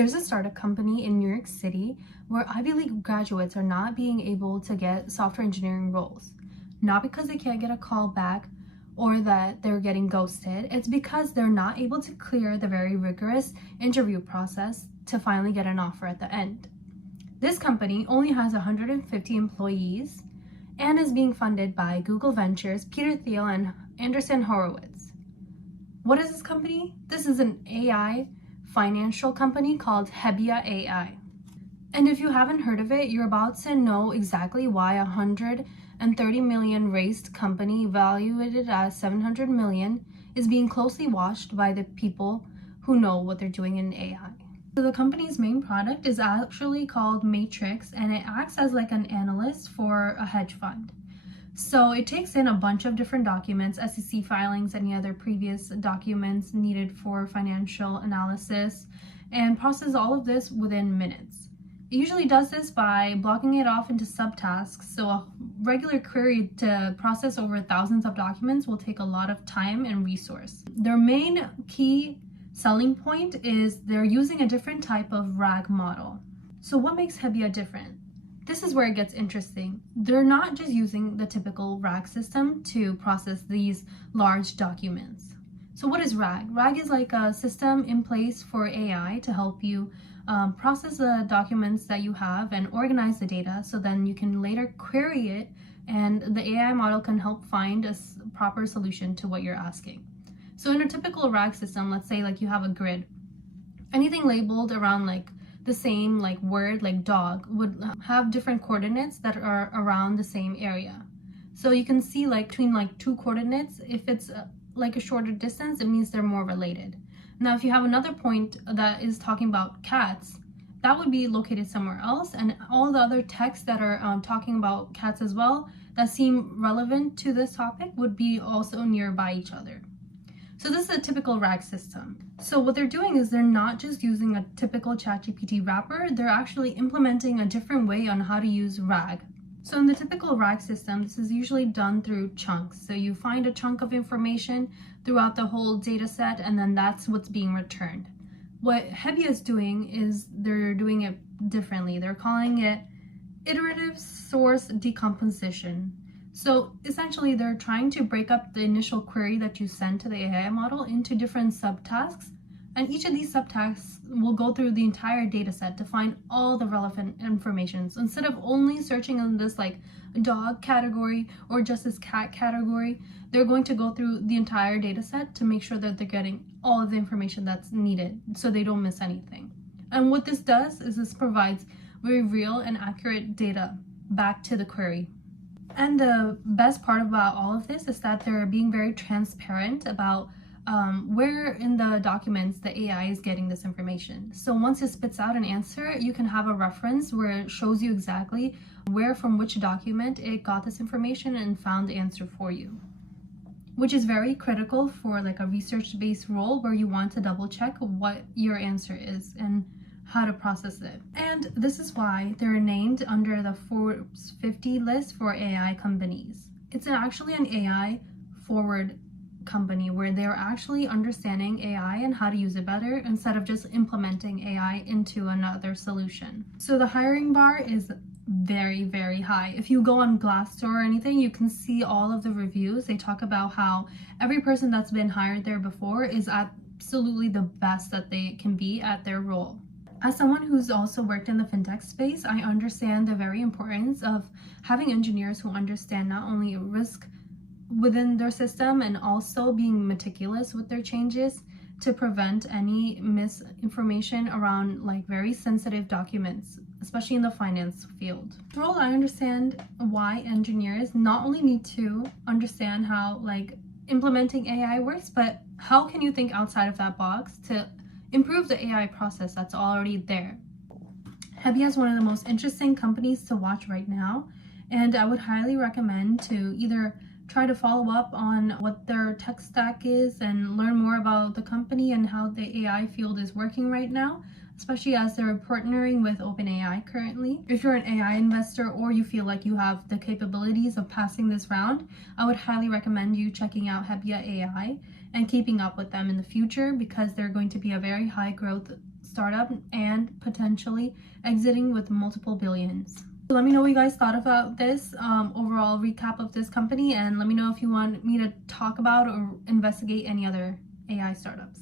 There's a startup company in New York City where Ivy League graduates are not being able to get software engineering roles. Not because they can't get a call back or that they're getting ghosted. It's because they're not able to clear the very rigorous interview process to finally get an offer at the end. This company only has 150 employees and is being funded by Google Ventures, Peter Thiel, and Andreessen Horowitz. What is this company? This is an AI financial company called Hebbia AI. And if you haven't heard of it, you're about to know exactly why a 130 million raised company valued at 700 million is being closely watched by the people who know what they're doing in AI. So the company's main product is actually called Matrix, and it acts as like an analyst for a hedge fund. So it takes in a bunch of different documents, SEC filings, any other previous documents needed for financial analysis, and processes all of this within minutes. It usually does this by blocking it off into subtasks, so a regular query to process over thousands of documents will take a lot of time and resource. Their main key selling point is they're using a different type of RAG model. So what makes Hebbia different? This is where it gets interesting. They're not just using the typical RAG system to process these large documents. So what is RAG? RAG is like a system in place for AI to help you process the documents that you have and organize the data, so then you can later query it and the AI model can help find a proper solution to what you're asking. So in a typical RAG system, let's say like you have a grid, anything labeled around like the same like word, like dog, would have different coordinates that are around the same area. So you can see like between like two coordinates, if it's like a shorter distance, it means they're more related. Now if you have another point that is talking about cats, that would be located somewhere else, and all the other texts that are talking about cats as well that seem relevant to this topic would be also nearby each other. So this is a typical RAG system. So what they're doing is they're not just using a typical ChatGPT wrapper, they're actually implementing a different way on how to use RAG. So in the typical RAG system, this is usually done through chunks. So you find a chunk of information throughout the whole data set, and then that's what's being returned. What Hebbia is doing is they're doing it differently. They're calling it iterative source decomposition. So essentially, they're trying to break up the initial query that you send to the AI model into different subtasks, and each of these subtasks will go through the entire data set to find all the relevant information. So instead of only searching in this like dog category or just this cat category, they're going to go through the entire data set to make sure that they're getting all of the information that's needed so they don't miss anything. And what this does is this provides very real and accurate data back to the query. And the best part about all of this is that they're being very transparent about where in the documents the AI is getting this information. So once it spits out an answer, you can have a reference where it shows you exactly where from which document it got this information and found the answer for you, which is very critical for like a research-based role where you want to double check what your answer is and how to process it. And this is why they're named under the Forbes 50 list for AI companies. It's actually an AI forward company where they're actually understanding AI and how to use it better instead of just implementing AI into another solution. So the hiring bar is very, very high. If you go on Glassdoor or anything, you can see all of the reviews. They talk about how every person that's been hired there before is absolutely the best that they can be at their role. As someone who's also worked in the fintech space, I understand the very importance of having engineers who understand not only risk within their system and also being meticulous with their changes to prevent any misinformation around like very sensitive documents, especially in the finance field. Overall, I understand why engineers not only need to understand how like implementing AI works, but how can you think outside of that box to improve the AI process that's already there. Hebbia is one of the most interesting companies to watch right now, and I would highly recommend to either try to follow up on what their tech stack is and learn more about the company and how the AI field is working right now, especially as they're partnering with OpenAI currently. If you're an AI investor or you feel like you have the capabilities of passing this round, I would highly recommend you checking out Hebbia AI and keeping up with them in the future, because they're going to be a very high growth startup and potentially exiting with multiple billions. So let me know what you guys thought about this overall recap of this company, and let me know if you want me to talk about or investigate any other AI startups.